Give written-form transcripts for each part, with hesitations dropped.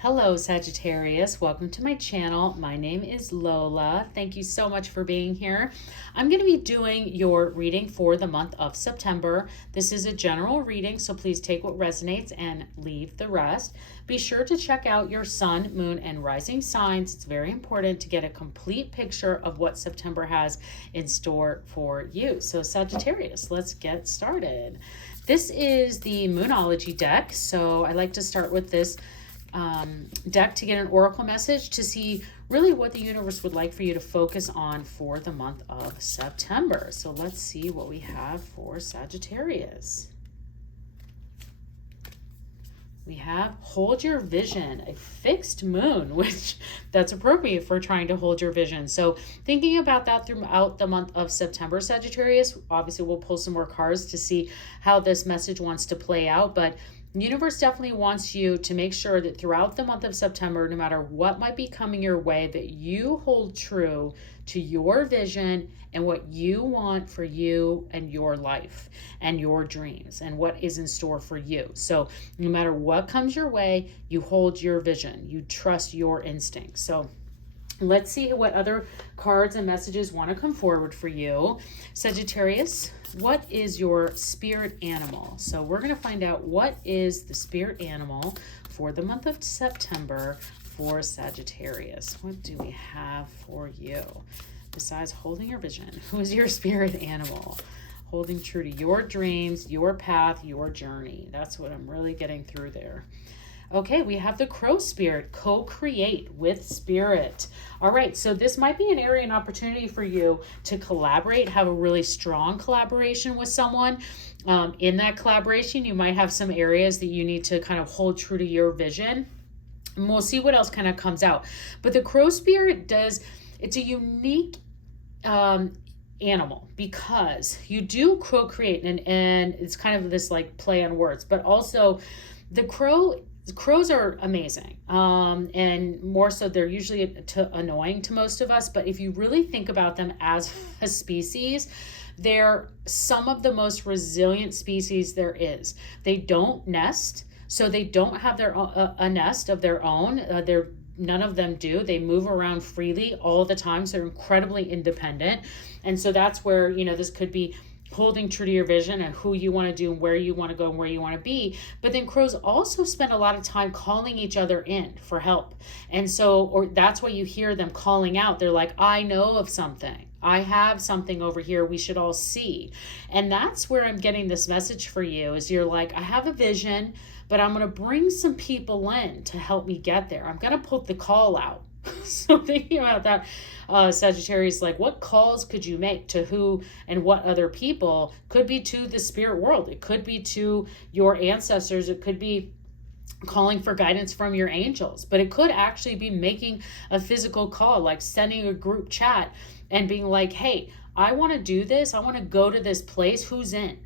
Hello, Sagittarius. Welcome to my channel. My name is Lola. Thank you so much for being here. I'm going to be doing your reading for the month of September. This is a general reading, so please take what resonates and leave the rest. Be sure to check out your sun, moon, and rising signs. It's very important to get a complete picture of what September has in store for you. So Sagittarius, let's get started. This is the Moonology deck, so I like to start with this deck to get an oracle message to see really what the universe would like for you to focus on for the month of September. So let's see what we have for Sagittarius. We have hold your vision, a fixed moon, which that's appropriate for trying to hold your vision. So thinking about that throughout the month of September, Sagittarius, obviously we'll pull some more cards to see how this message wants to play out, but the universe definitely wants you to make sure that throughout the month of September, no matter what might be coming your way, that you hold true to your vision and what you want for you and your life and your dreams and what is in store for you. So no matter what comes your way, you hold your vision, you trust your instincts. So let's see what other cards and messages want to come forward for you. Sagittarius, what is your spirit animal? So we're going to find out what is the spirit animal for the month of September for Sagittarius. What do we have for you? Besides holding your vision, who is your spirit animal? Holding true to your dreams, your path, your journey. That's what I'm really getting through there. Okay, we have the crow spirit, co-create with spirit. All right, so this might be an area and opportunity for you to collaborate, have a really strong collaboration with someone. In that collaboration, you might have some areas that you need to kind of hold true to your vision. And we'll see what else kind of comes out. But the crow spirit it's a unique animal because you do co-create and it's kind of this like play on words, but also the crows are amazing, and more so they're usually annoying to most of us, but if you really think about them as a species, they're some of the most resilient species there is. They don't nest, so they don't have a nest of their own. None of them do. They move around freely all the time, so they're incredibly independent. And so that's where, this could be holding true to your vision and who you want to do and where you want to go and where you want to be. But then crows also spend a lot of time calling each other in for help. And so, or that's why you hear them calling out. They're like, I know of something. I have something over here we should all see. And that's where I'm getting this message for you is you're like, I have a vision, but I'm going to bring some people in to help me get there. I'm going to put the call out. So thinking about that, Sagittarius, like what calls could you make to who and what other people? Could be to the spirit world. It could be to your ancestors. It could be calling for guidance from your angels, but it could actually be making a physical call, like sending a group chat and being like, hey, I want to do this. I want to go to this place. Who's in?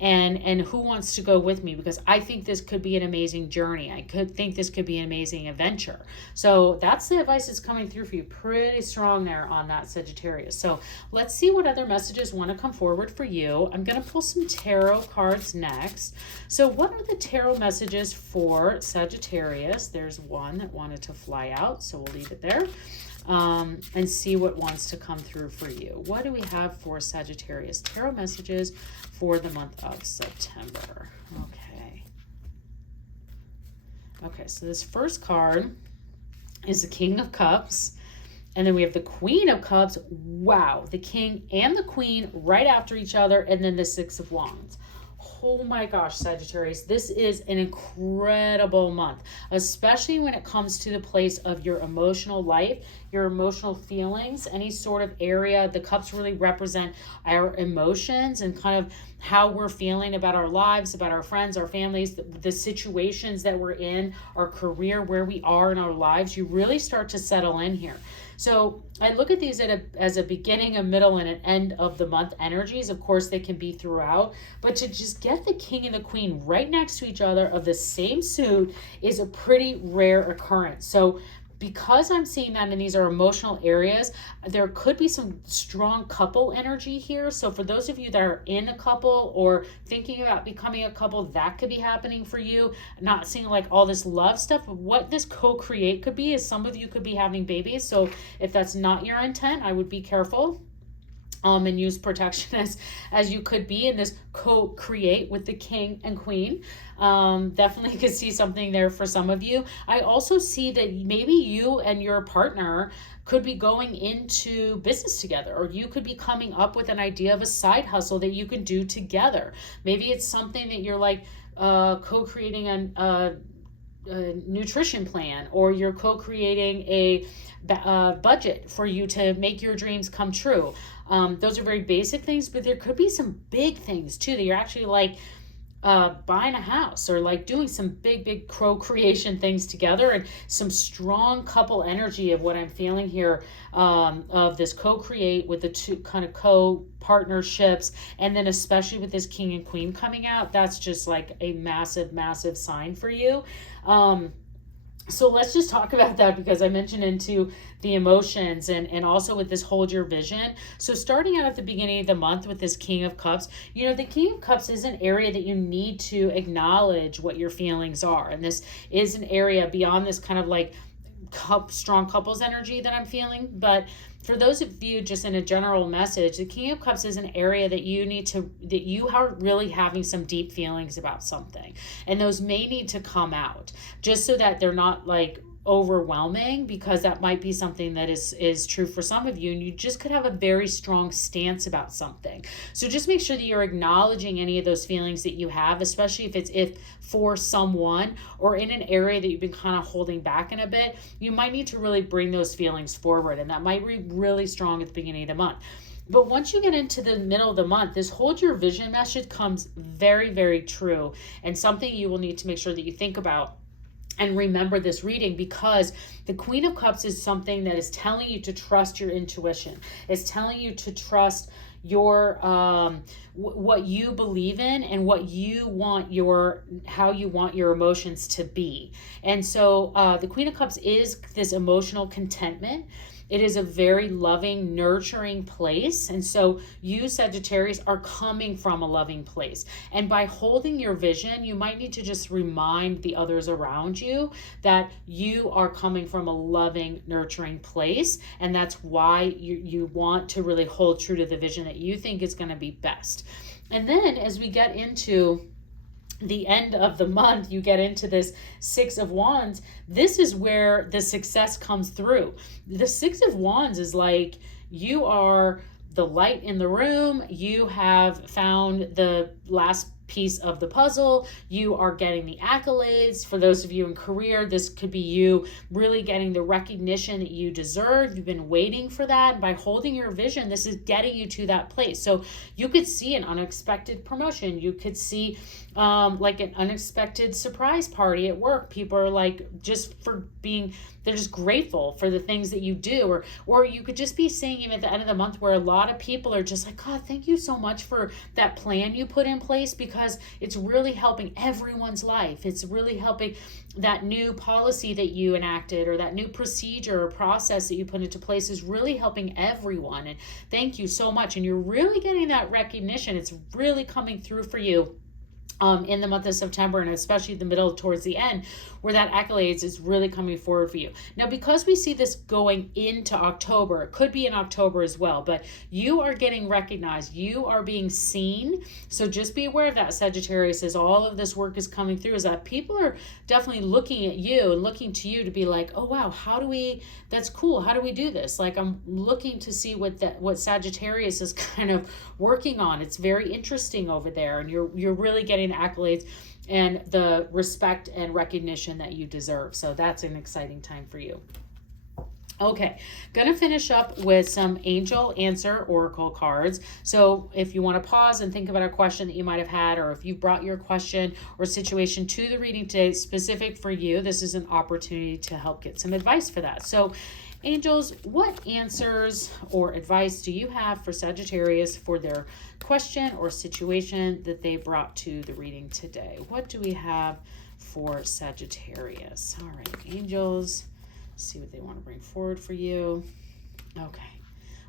And who wants to go with me, because I think this could be an amazing journey. I could think this could be an amazing adventure. So that's the advice that's coming through for you. Pretty strong there on that, Sagittarius. So let's see what other messages want to come forward for you. I'm going to pull some tarot cards next. So what are the tarot messages for Sagittarius? There's one that wanted to fly out, so we'll leave it there. And see what wants to come through for you. What do we have for Sagittarius? Tarot messages for the month of September. Okay, so this first card is the King of Cups. And then we have the Queen of Cups. Wow, the King and the Queen right after each other. And then the Six of Wands. Oh my gosh, Sagittarius, this is an incredible month, especially when it comes to the place of your emotional life, your emotional feelings, any sort of area. The cups really represent our emotions and kind of how we're feeling about our lives, about our friends, our families, the situations that we're in, our career, where we are in our lives. You really start to settle in here. So I look at these as a beginning, a middle, and an end of the month energies. Of course, they can be throughout, but to just get the King and the Queen right next to each other of the same suit is a pretty rare occurrence. So because I'm seeing that and these are emotional areas, there could be some strong couple energy here. So for those of you that are in a couple or thinking about becoming a couple, that could be happening for you. Not seeing like all this love stuff. What this co-create could be is some of you could be having babies. So if that's not your intent, I would be careful. And use protection as you could be in this co-create with the king and queen. Definitely could see something there for some of you. I also see that maybe you and your partner could be going into business together, or you could be coming up with an idea of a side hustle that you could do together. Maybe it's something that you're like co-creating a nutrition plan, or you're co-creating a budget for you to make your dreams come true. Those are very basic things, but there could be some big things too that you're actually like buying a house, or like doing some big co-creation things together, and some strong couple energy of what I'm feeling here, of this co-create with the two kind of co-partnerships, and then especially with this king and queen coming out. That's just like a massive sign for you. So let's just talk about that, because I mentioned into the emotions and also with this hold your vision. So starting out at the beginning of the month with this King of Cups, the King of Cups is an area that you need to acknowledge what your feelings are. And this is an area beyond this kind of like strong couples energy that I'm feeling. But for those of you, just in a general message, the King of Cups is an area that you are really having some deep feelings about something. And those may need to come out just so that they're not like overwhelming, because that might be something that is true for some of you, and you just could have a very strong stance about something. So just make sure that you're acknowledging any of those feelings that you have, especially if for someone or in an area that you've been kind of holding back in a bit. You might need to really bring those feelings forward, and that might be really strong at the beginning of the month. But once you get into the middle of the month, this hold your vision message comes very true, and something you will need to make sure that you think about and remember this reading, because the Queen of Cups is something that is telling you to trust your intuition. It's telling you to trust your what you believe in and what you want how you want your emotions to be. And so the Queen of Cups is this emotional contentment. It is a very loving, nurturing place. And so you, Sagittarius, are coming from a loving place. And by holding your vision, you might need to just remind the others around you that you are coming from a loving, nurturing place. And that's why you want to really hold true to the vision that you think is going to be best. And then as we get into the end of the month, you get into this Six of Wands. This is where the success comes through. The Six of Wands is like, you are the light in the room. You have found the last piece of the puzzle. You are getting the accolades. For those of you in career, this could be you really getting the recognition that you deserve. You've been waiting for that. And by holding your vision, this is getting you to that place. So you could see an unexpected promotion. You could see like an unexpected surprise party at work. People are like, they're just grateful for the things that you do. Or you could just be seeing even at the end of the month where a lot of people are just like, God, thank you so much for that plan you put in place, because it's really helping everyone's life. It's really helping that new policy that you enacted, or that new procedure or process that you put into place is really helping everyone. And thank you so much. And you're really getting that recognition. It's really coming through for you in the month of September, and especially the middle towards the end, where that accolades is really coming forward for you. Now, because we see this going into October, it could be in October as well, but you are getting recognized. You are being seen. So just be aware of that, Sagittarius, as all of this work is coming through, is that people are definitely looking at you and looking to you to be like, oh, wow, that's cool. How do we do this? Like, I'm looking to see what Sagittarius is kind of working on. It's very interesting over there, and you're really getting the accolades and the respect and recognition that you deserve. So that's an exciting time for you. Okay, gonna finish up with some angel answer oracle cards. So if you want to pause and think about a question that you might have had, or if you brought your question or situation to the reading today specific for you, this is an opportunity to help get some advice for that. So angels, what answers or advice do you have for Sagittarius for their question or situation that they brought to the reading today? What do we have for Sagittarius? All right, angels, see what they want to bring forward for you. Okay.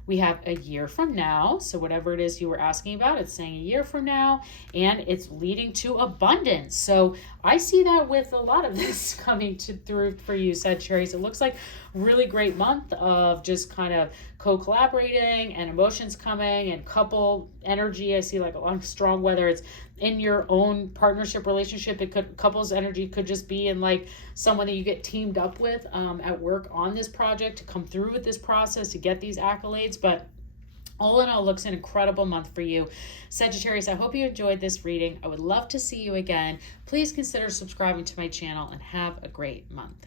We have a year from now. So whatever it is you were asking about, it's saying a year from now, and it's leading to abundance. So I see that with a lot of this coming through for you, Sagittarius. It looks like really great month of just kind of co-collaborating and emotions coming and couple energy. I see like a lot of strong, whether it's in your own partnership relationship, it could, couples energy could just be in like someone that you get teamed up with at work on this project to come through with this process to get these accolades. But all in all, looks an incredible month for you, Sagittarius. I hope you enjoyed this reading. I would love to see you again. Please consider subscribing to my channel and have a great month.